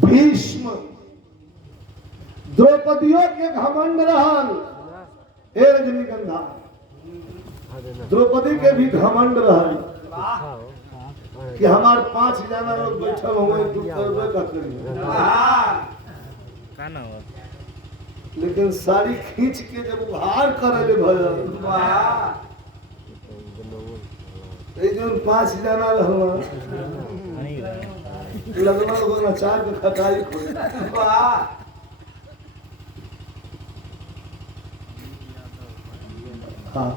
भीष्म द्रौपदियों के घमंड रहल। ए रजनीगंधा, द्रौपदी के भी घमंड रहल कि हमार 5 जना लोग बैठल हुए तू करबे का करी। लेकिन साड़ी खींच के जब उघार करे ले भयल जो 5 जना रहल लगना लगना चार के खटाई खोल। हाँ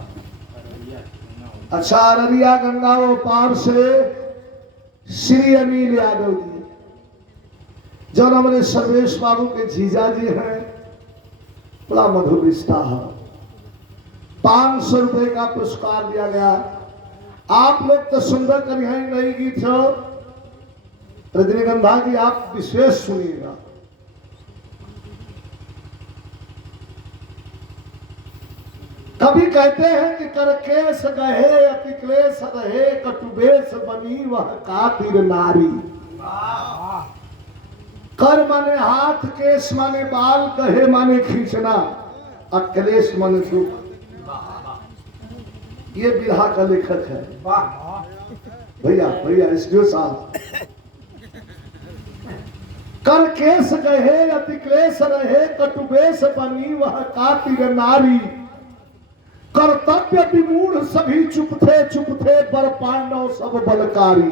अच्छा, अररिया गंगाओं पार से श्री अनिल यादव जी जो हमारे सर्वेश बाबू के जीजा जी हैं, बड़ा मधुर रिश्ता है। 500 रुपए का पुरस्कार दिया गया। आप लोग तो सुंदर कर ही नहीं गीत हो। रजनीगंधा जी आप विशेष सुनिएगा। कभी कहते हैं कि कर केस गहे अति क्लेश रहे कटुबेश बनी वह कातिर नारी। कर माने हाथ, केस माने बाल, कहे माने खींचना, अक्लेश माने दुख। ये बिरहा का लेखक है भैया। भैया एसडीओ साहब, कर केस गहे अति क्लेश रहे कटुबेश बनी वह कातिर नारी। कर्तव्य विमूढ़ सभी चुप थे पर पांडव सब बलकारी।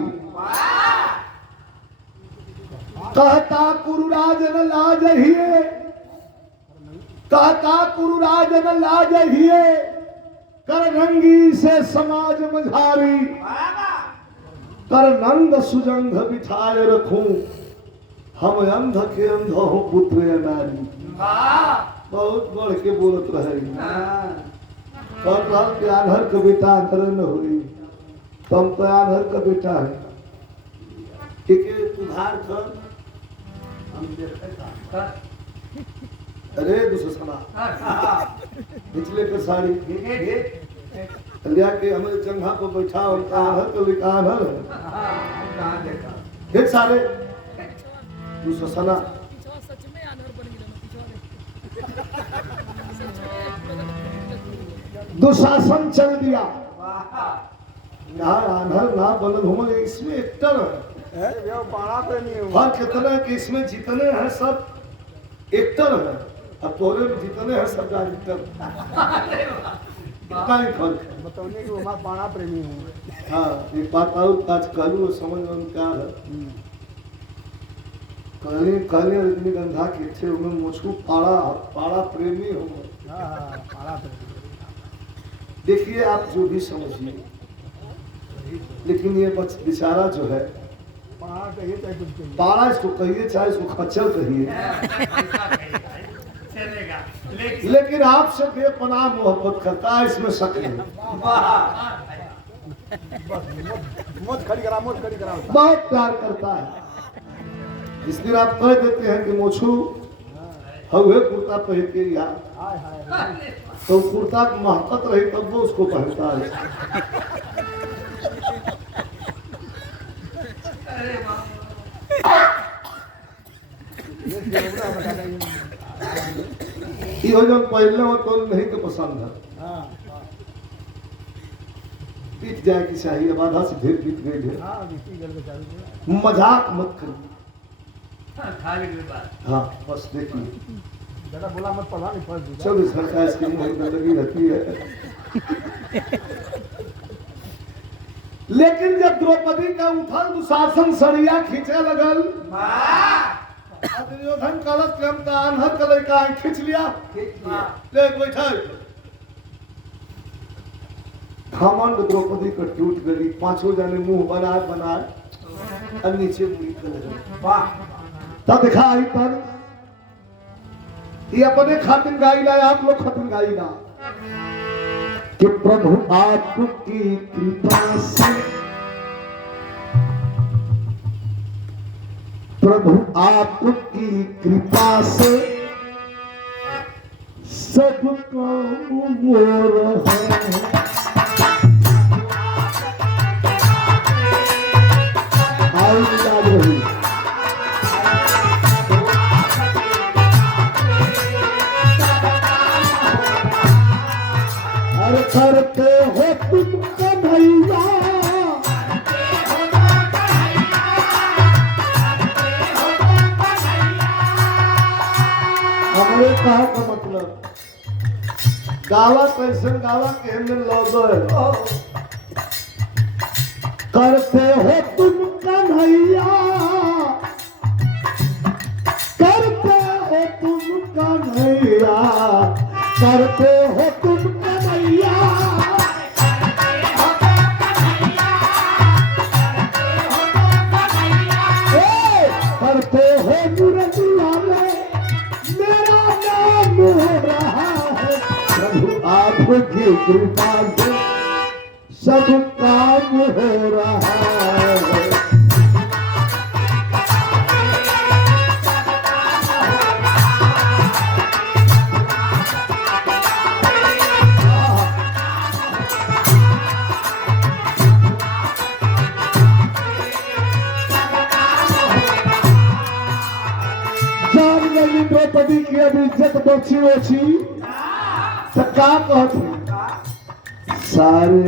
कहता कुरुराजन लाजहिए, कहता कुरुराजन लाजहिए, कर रंगी से समाज मझारी। कर नंद सुजंग बिठाए रखूं, हम अंध के अंध हो पुत्र या नारी। बहुत बढ़ के बोलत रहे। के आन्हर का बेटा आन्हर न हुई, तुम तो आन्हर का बेटा है। उधार कर अरे दुसना पिछले के साड़ी लिया के हमें जंघा को बैठा और आन्हर का बेटा आन्हर है। सारे दुसना दुशासन चल दिया। यार आन्हर ना बनल हो, इसमें एक्टर है। हाँ कितने कि इसमें जितने हैं सब एक्टर है, अब तोरे में जितने हैं सब डायरेक्टर। कितना ही फर्क है। बताने कि मैं पाड़ा प्रेमी हूँ। हाँ एक बात और आज कलू समझ में क्या है। कहले रजनीगंधा के थे उन्हें मुझको पाड़ा प्रेमी हूँ। पाड़ा प्रेमी। देखिए आप जो भी समझिए, लेकिन ये बेचारा जो है पाड़ा इसको कहिए चाहे इसको खच्चर कहिए, लेकिन आपसे बेपनाह मोहब्बत करता है, इसमें शक नहीं। बहुत प्यार करता है। इस दिन आप कह देते हैं कि मोछू हुए कुर्ता पहन के यार, तो कुर्ता की महकत रही तब वो उसको पहनता है। ये जो पहले हो तो नहीं तो पसंद है। बीत जाए कि चाहिए, बाधा से ढेर बीत गई है। मजाक मत करिए। हाँ बस देखिए ज़्यादा बोला मत, पढ़ा नहीं पढ़। 24 घंटा इसकी मुंह लगी रहती है। लेकिन जब द्रौपदी का उथल दुशासन सरिया खींचे लगल, दुर्योधन कलश के हम आन्हर का लड़का खींच लिया, ले बैठा। घमंड द्रौपदी का टूट गई। 5 जने मुंह बनाए और नीचे मुड़ी कर तब दिखा आई पर ये अपने खातिर गाई ला, आप लोग खातिर गाई ला कि प्रभु आपकी कृपा से, प्रभु आपकी कृपा से सब काम मोर है। आई याद रही। हमारे कहा का मतलब गावा कैसे गावा के हमने लौटो है करते हो तुम कन्हैया करते हो तुम कन्हैया करते हो तुम कन्हैया करते हो मुरलिया में मेरा नाम हो रहा है प्रभु आपकी कृपा से सब काम हो रहा है जान गई द्रौपदी की अब इज्जत बची बची तो का कहती सारे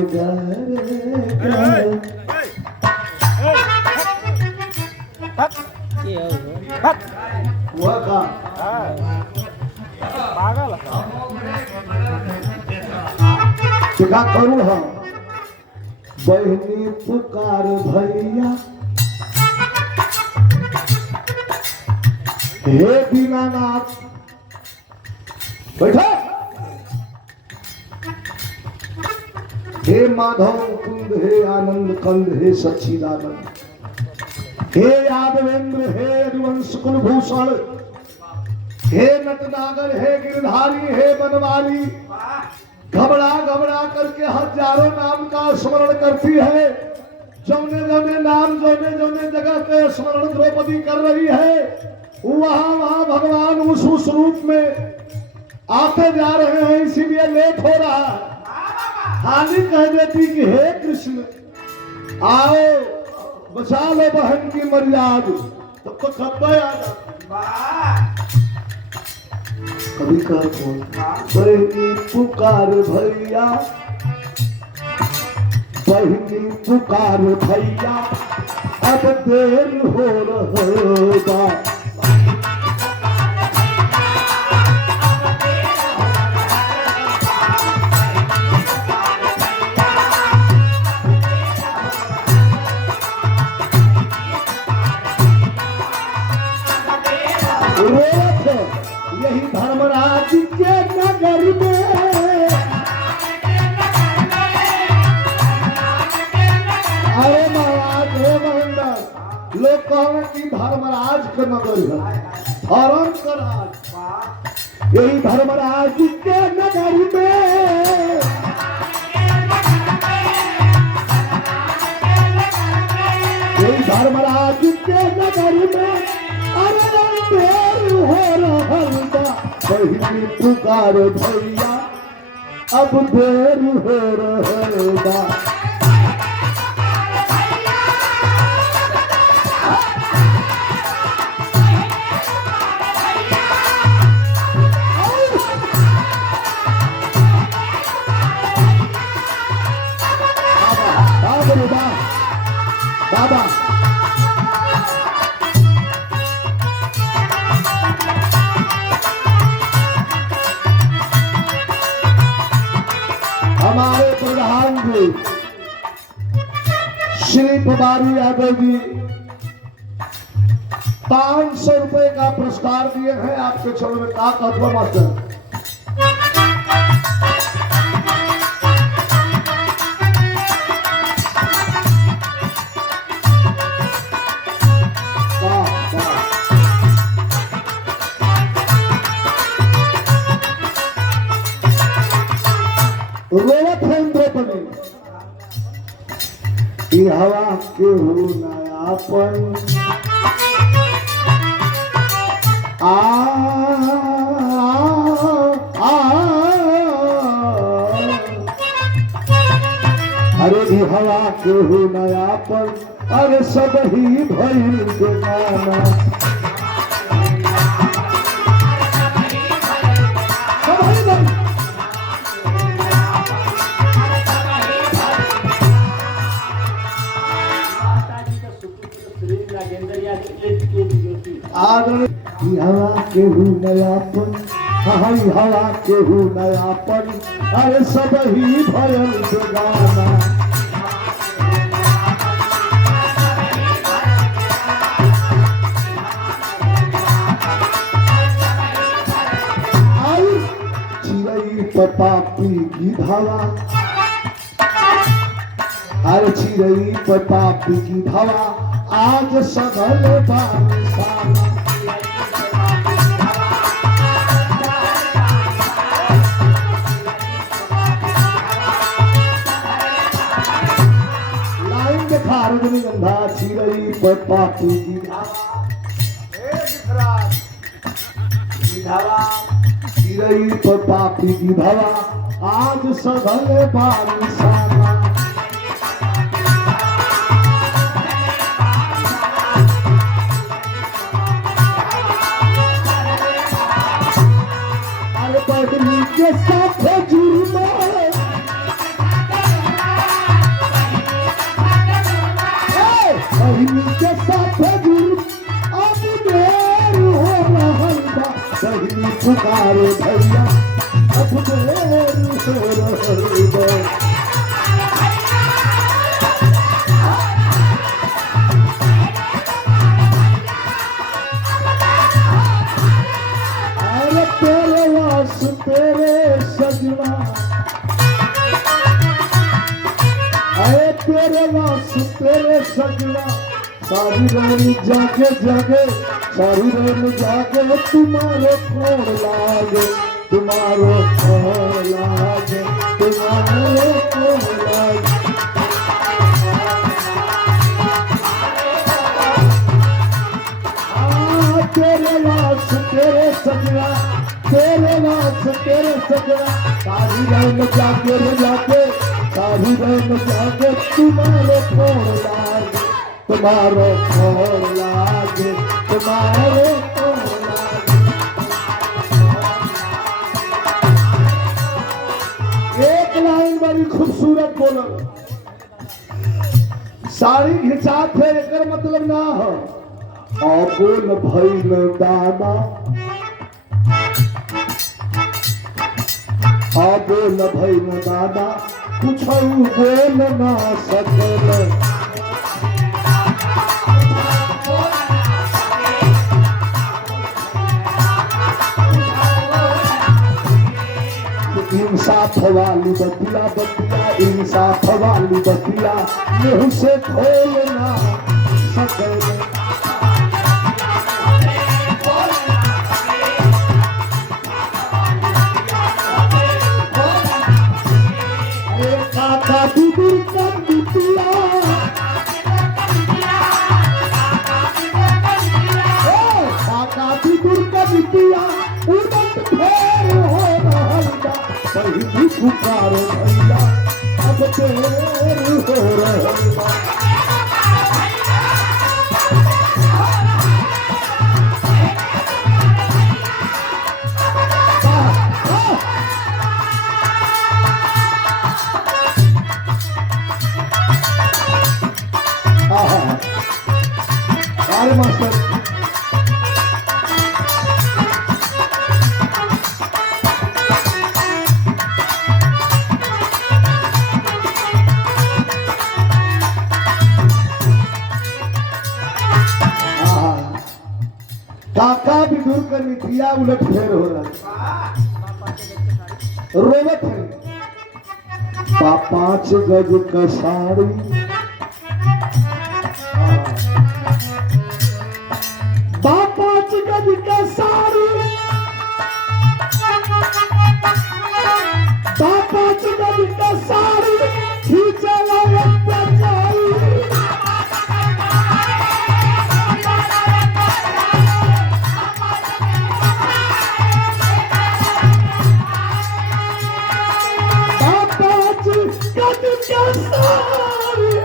वह का पागल क्या करूँ हम बहनी पुकार भैया हे दीनानाथ बैठो हे माधव कुंद हे आनंद कंद हे सच्चिदानंद हे यादवेंद्र हे यदुवंश कुलभूषण हे नटनागर हे गिरधारी हे बनवारी घबरा घबरा करके हजारों नाम का स्मरण करती है जौने जौने नाम जौने जौने जगह पे स्मरण द्रौपदी कर रही है वहां वहां भगवान उस रूप में आते जा रहे हैं इसीलिए लेट हो रहा है हानि कह देती कि हे कृष्ण आओ बचा लो बहन की मर्यादा तब तो खब्बा आ जाता कभी कहा कौन बहनी पुकार भैया बहनी पुकार भैया अब देर हो रहेगा यही धर्मराज के नगर में अरे महाराज हे महेंद्र लोग कहें कि धर्मराज का नगर है धर्म का राज यही धर्मराज के नगर में यही धर्मराज के नगर में अरे देर हो रहल बा बहिनी पुकार भैया अब देर हो रहल बा बाबा हमारे प्रधान जी श्री पवारी यादव जी 500 रुपए का पुरस्कार दिए हैं आपके चरण में का कहते मास्टर रोवत है द्रौपदी ई हवा के हो नयापन आ अरे ई हवा के हो नयापन अरे सब ही भइल बेगाना आदरण हवा के हूँ नयापन हई हवा केहू नयापन अरे सब ही भयल बेगाना आई चिड़ै पापी की धावा अरे चिड़ै पापी की धावा आज सगल बानिसाना रजनीगंधा चिड़ै पापी की धावा चिड़ै पापी की धावा आज सघल बारिशाना अरे बदली के साथ जुर्मा के साथ अब देर हो रहल बा बहिनी पुकारे भैया अब देर हो रहल बा अरे तेरे वास तेरे सजना अरे तेरे वास तेरे सजना सारी रानी जागे जागे सारी रानी जागे तुम्हारे खोर लागे तुम्हारे खोर लागे तुम्हारे खोर लागे तेरे वास तेरे सजना तेरे वास तेरे सजना सारी रानी जागे जागे सारी रानी जागे तुम्हारे खोर लागे तुम्हारे खोर लागे तुम्हारे खोर लागे एक लाइन बड़ी खूबसूरत बोलो साड़ी घिंचात है एकर मतलब ना हो अबोल भइल दादा अबोल भइल दादा कुछ बोल ना सकल इंसाफ वाली बतिया बतिया इंसाफ वाली बतिया मुँह से खोलना सकल काका दीदी का बिटिया काका दीदी का बिटिया उलट फेर हो रहल बा बहिनी पुकारे भैया अब देर हो रहल बा अरे मास्टर काका भी दूर कर निकलिया उलट फेर हो रहा रोवत है 5 गज का साड़ी 5 गज का साड़ी 5 गज का साड़ी खींचा सारी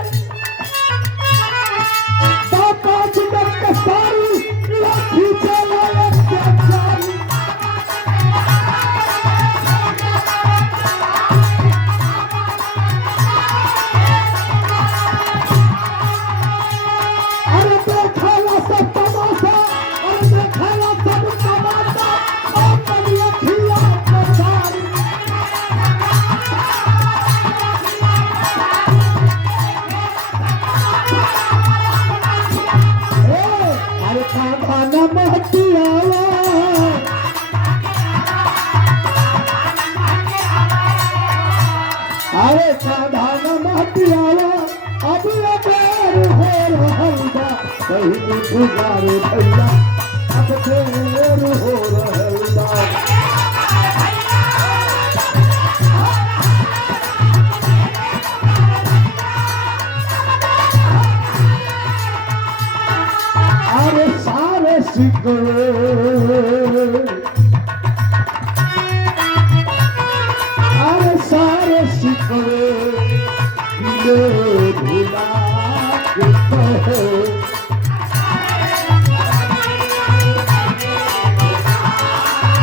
महतियावा अरे साधान महतियावा अब अबेर हो रहल बा कहीं गुजारे भैया अब देर हो रहल बा अरे सारे सिकवे अरे सारे सिकवे दिले भुला के कहो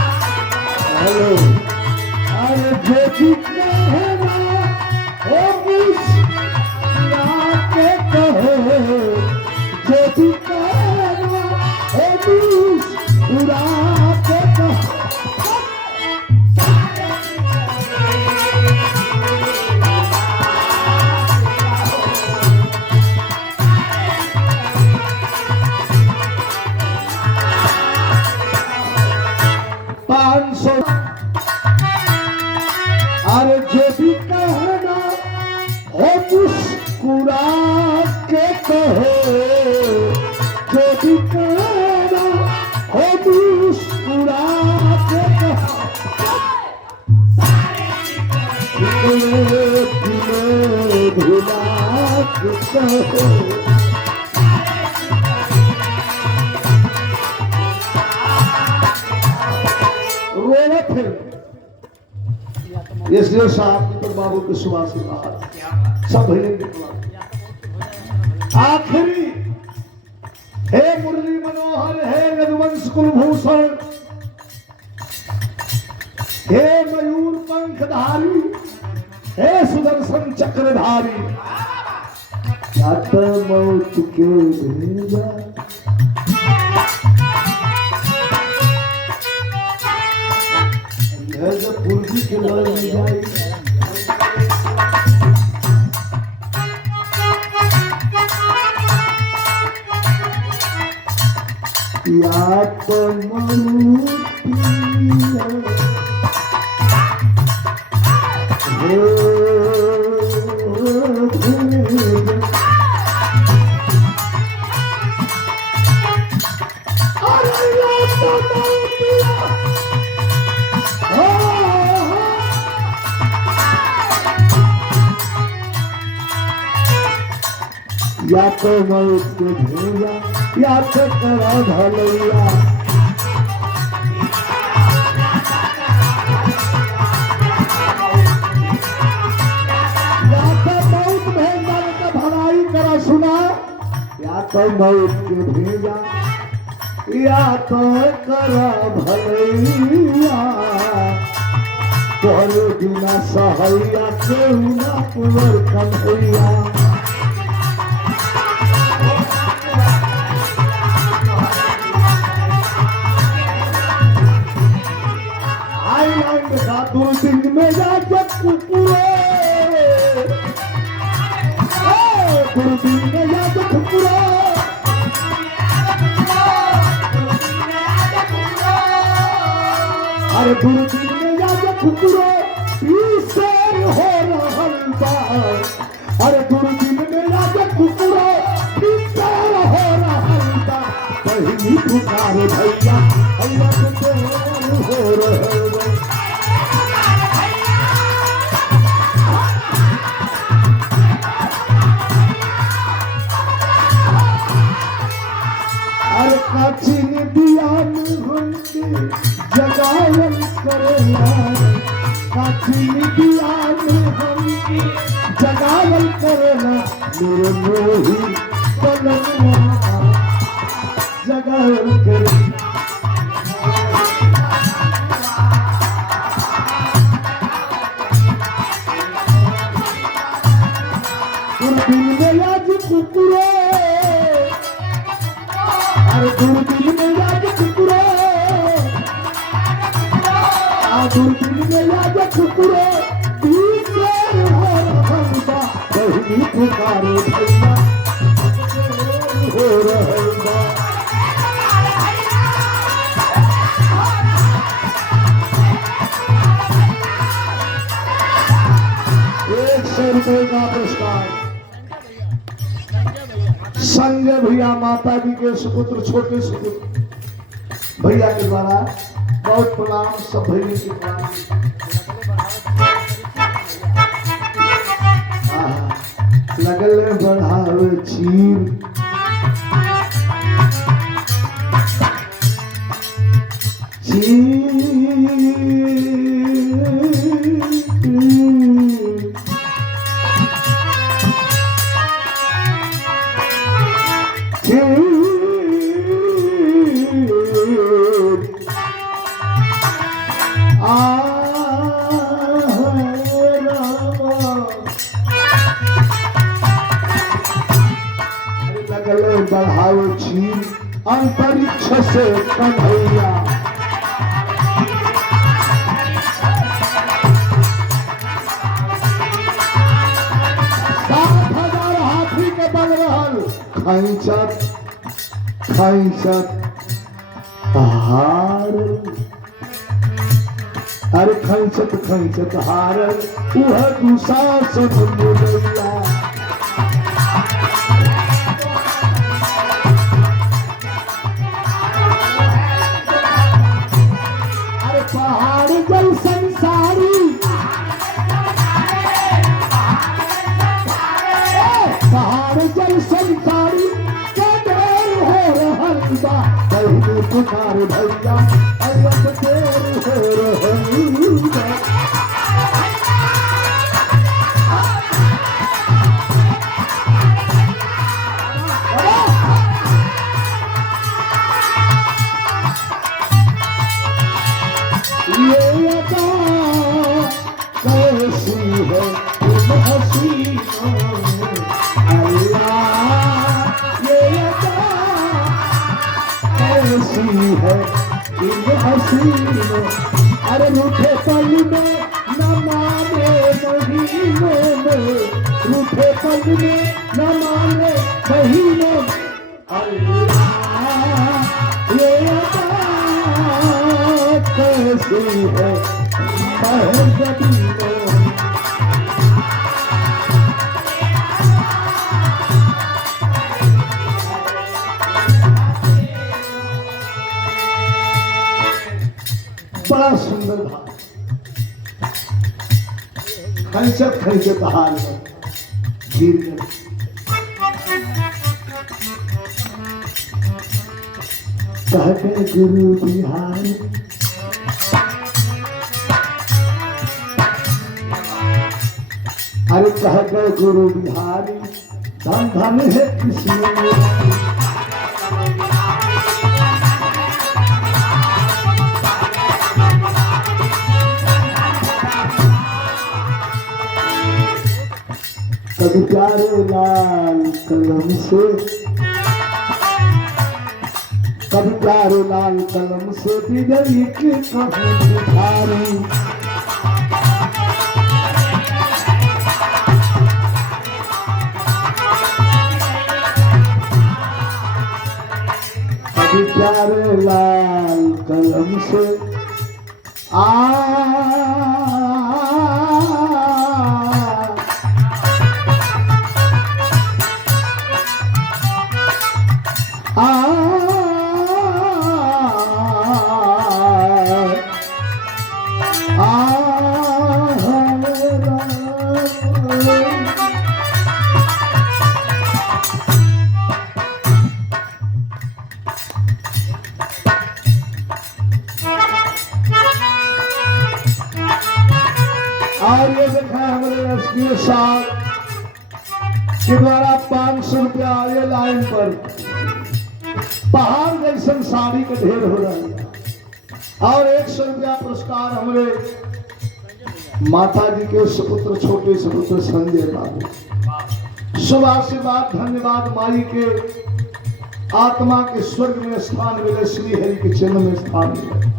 हेलो अरे जो भी कहना ओ मुस्कुरा के कहो जो भी कहना ओ मुस्कुरा के कहो अरे जो भी कहना हो मुस्कुरा के कहो जो भी कहना हो मुस्कुरा के कहो दिले भुला के कहो रोना फिर इसलिए साहब तो बाबू के सुबह से कहा सब भले निकला आखिरी हे मुरली मनोहर हे यदुवंश कुलभूषण हे मयूर पंखधारी हे सुदर्शन चक्रधारी या तो मौत के भेजा जब पूर्वी के लड़ में जाए या तो या तो मौत के भेजा या तो करा धलैया या तो मौत भेजा का भलाई करा सुना या तो मौत के भेजा या तो करा भलैया तोहरे बिना सहैया केहू ना कुंवर कन्हैया दूरबीन में जाके कुकुरे दूरबीन में जाके कुकुरे अरे दूरबीन में जाके कुकुरे पीछे हो रहल बा अरे दूरबीन में जाके कुकुरे पीछे हो रहल बा पहिली पुकार भैया अल्लाह के हो रहल बा काचिन दिया में हमके जगावल करेला काचिन दिया में हमके जगावल करेला मेरे मोही बनवा जगावल करेला दूरबीन में आज कुकुरे अरे दूरबीन में आज कुकुरे दूरबीन में आज कुकुरे पीछे हो रहल बा पहिली पुकारे भैया रुपए का पुरस्कार संजय भैया माता जी के सुपुत्र छोटे सुपुत्र भैया के द्वारा बहुत प्रणाम सब भैया के द्वारा लगल बढ़ावे चीर बढ़ाओ चीर अंतरिक्ष से कन्हैया हाथी के बन रहल खैचत हार अरे खैचत हार वह दुशासन मुदैया पहाड़ जल संसारी पहाड़ जल संसारी देर हो रहल बा पहले पुकार भैया अब देर हो रहल बा अरे रूठे पल में न माने महीनों में रूठे पल में न माने महीनों ये कैसी है बड़ा सुंदर भाव खैचत हार में गिर गए कहते गुरु बिहार अरे कहते गुरु बिहारी धन धन है कृष्ण कभी प्यारे लाल कलम से कभी प्यारे लाल कलम से बिगड़ी की कहानी भारी कभी प्यारे लाल कलम से और ये देखा हमारे एसपी साहब के द्वारा 500 रुपया ये लाइन पर पहाड़ जैसन साड़ी के ढेर हो रहा है और 100 रुपया पुरस्कार हमारे माता जी के सुपुत्र छोटे सुपुत्र संजय बाबू शुभ आशीर्वाद धन्यवाद माई के आत्मा के स्वर्ग में स्थान मिले श्री हरि के चरण में स्थान मिले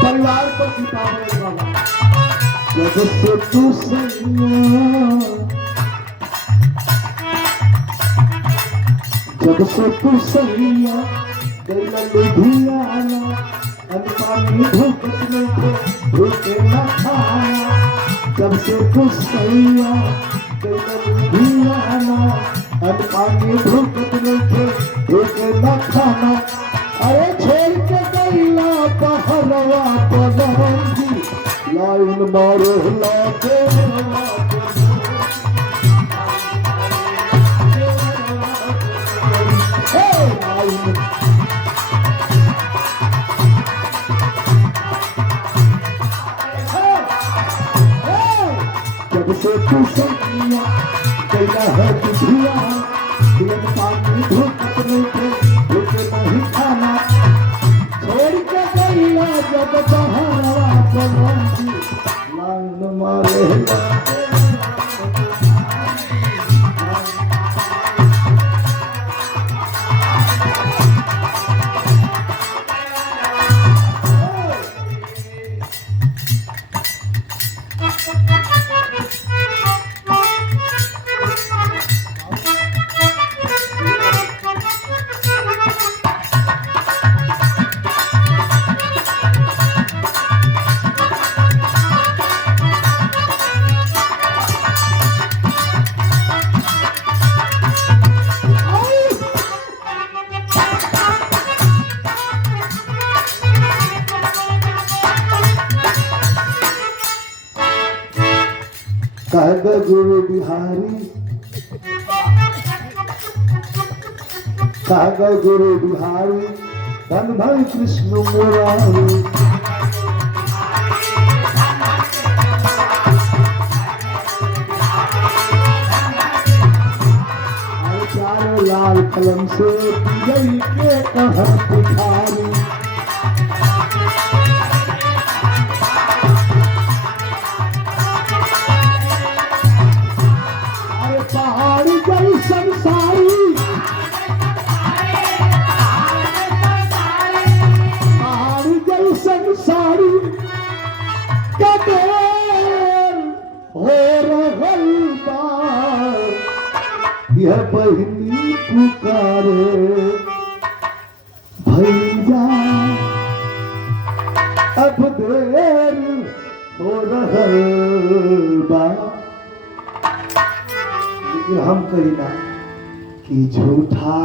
परिवार पर कृपा मिले बाबा जब से तू सैया गैला लुधियाना अनपानी भूखत में भूखे न खाया जब जब से खुशिया भियाना अब पानी भूखत नहीं एक न खाना अरे छोड़ के गईला पहलवा पलंगी लाइन मारो लाके जब से तू सैया कैला है दुधिया दिल पानी भूखत नहीं थे भूखे नहीं खाना छोड़ के गईला जब बहरवा पलंगी लाइन मारे काग गुरु बिहारी काग गुरु बिहारी धन भाई कृष्ण मुरारी चार लाल कलम से गई के कहर पुखारी पहाड़ी गई संसारी पहाड़ी गई संसारी कदेर हो रहल बा यह बहिनी पुकारे भैया अब देर हो रहल बा लेकिन हम कहिला कि झूठा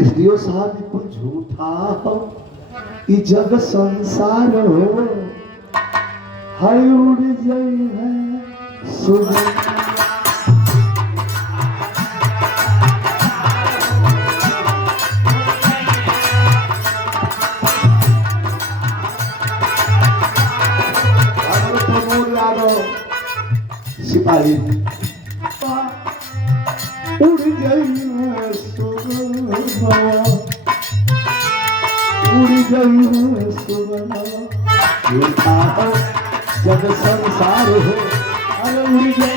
एसडीओ साहब भी कुछ झूठा हो ई जग संसार हो हाय उड़ जाई है सुबह सिपाही उड़ गई है सुबह उड़ गई है सुबह झूठा हो जब संसार हो अरे उड़ गई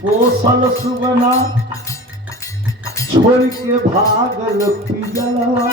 पोसल सुबना छोड़ के भागल पिजलवा